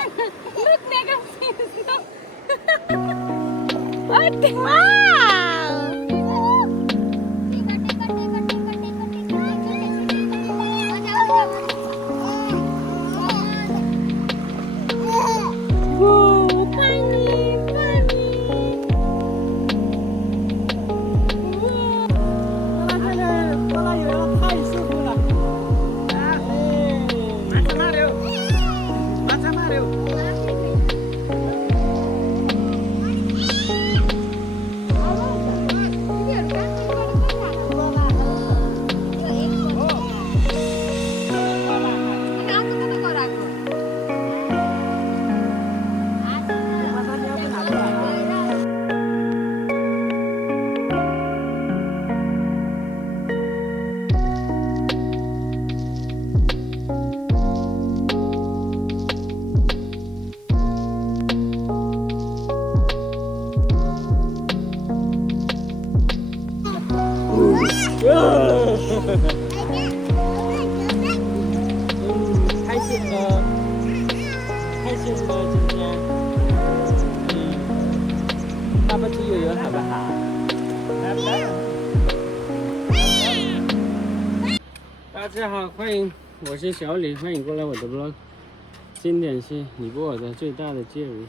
Look, nigga. Wow. Whoa, funny, funny.开心了，开心了，今天。爸爸去游泳好不好？大家好，欢迎，我是小李，欢迎过来我的 vlog。今天是尼泊尔的最大的节日，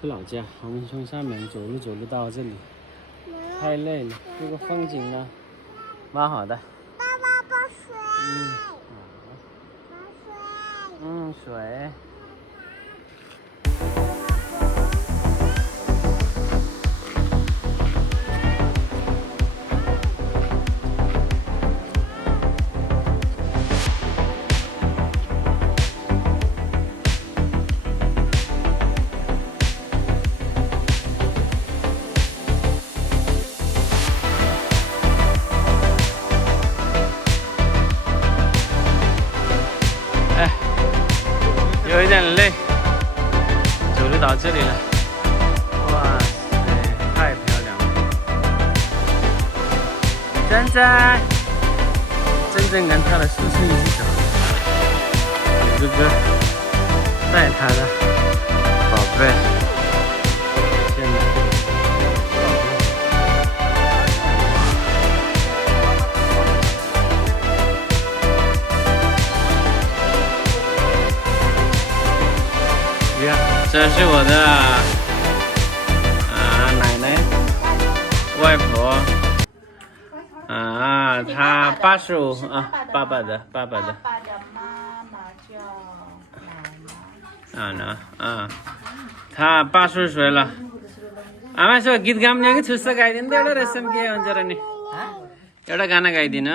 是老家。我们从上面走路到这里，太累了。这个风景呢，蛮好的。爸爸把水。水。有一点累，走路到这里了。哇塞，太漂亮了！珍珍跟他的叔叔一起走，有哥哥带他的宝贝。现在。这是我的奶奶、外婆她85爸爸的爸爸的妈妈叫奶奶。她80岁了。आमा so गीत गाउने कि छुस्सा गाइदिनु त एउटा रेसम के हुन्छ र नि एउटा गाना गाइदिनु हो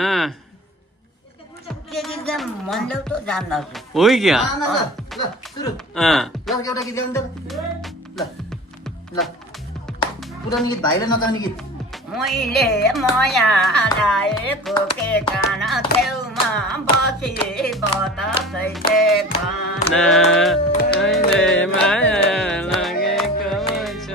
क्या एउटा गीत गाउनु त ल पुरानो गीत भाइले नचाउने गीत मैले माया लागेको के कान छेउमा बसी बतासै खान मैले माया लागेको छ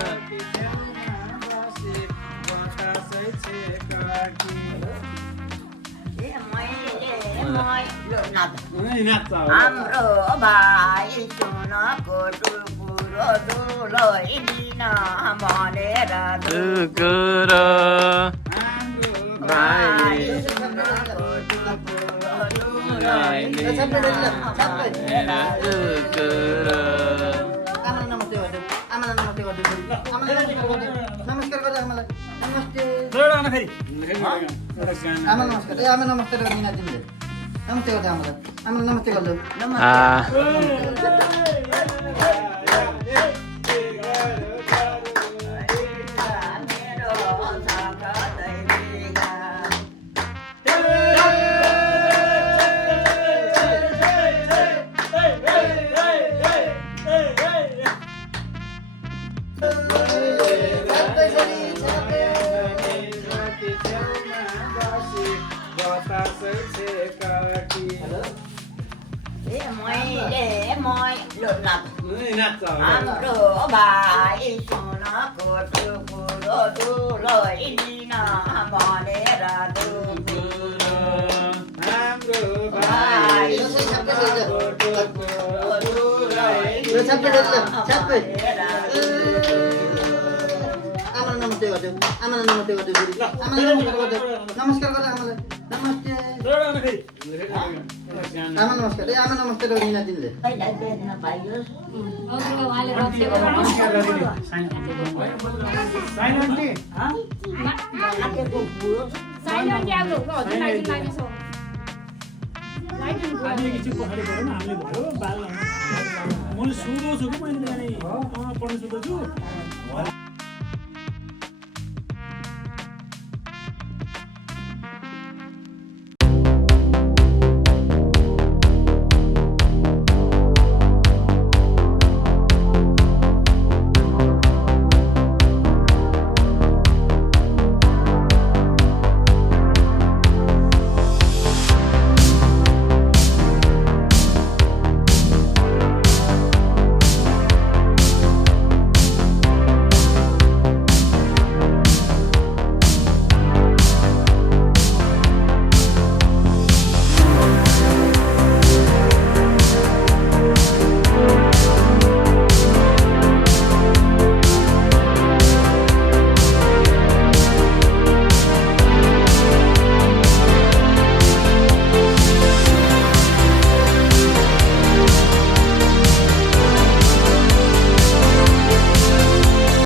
हाम्रो भाइ सुनको टुकुरो दुलैदिन भनेर टुकुरो भाइ सुनको टुकुरो दुलैदिन भनेर टुकुरो। आमालाई नमस्ते गर्दै आमालाई नमस्ते गर्दै नमस्कार गर्दै आमालाई नमस्ते आमा नमस्कार आमा नमस्ते गर्दिन तिमीले नमस्ते गर्दै आमालाई नमस्ते गर्दै हाम्रो भाइ सुनको टुकुरो दुलैदिन भनेर टुकुरो हाम्रो भाइ सुनको टुकुरो दुलैदिन ल छाप्पै ल छाप्पै आमालाई नमस्ते गर्छु आमालाई नमस्ते गर्छु फेरि आमालाई नमस्कार गर्छु नमस्कार गर्दा आमालाई नमस्ते आमा नमस्कार ए आमा नमस्ते र निना दिनले पहिला देख्न पाइयो उहाँले रक्सी गर्नु आकेको बुढो साइड आन्टी आउनु हो हजुरलाई लागि छ हामी एकैछिन पछाडि गरौँ न हामीले भयो बाल मैले सुन्दैछु कि मैले पढ्न सुन्दैछु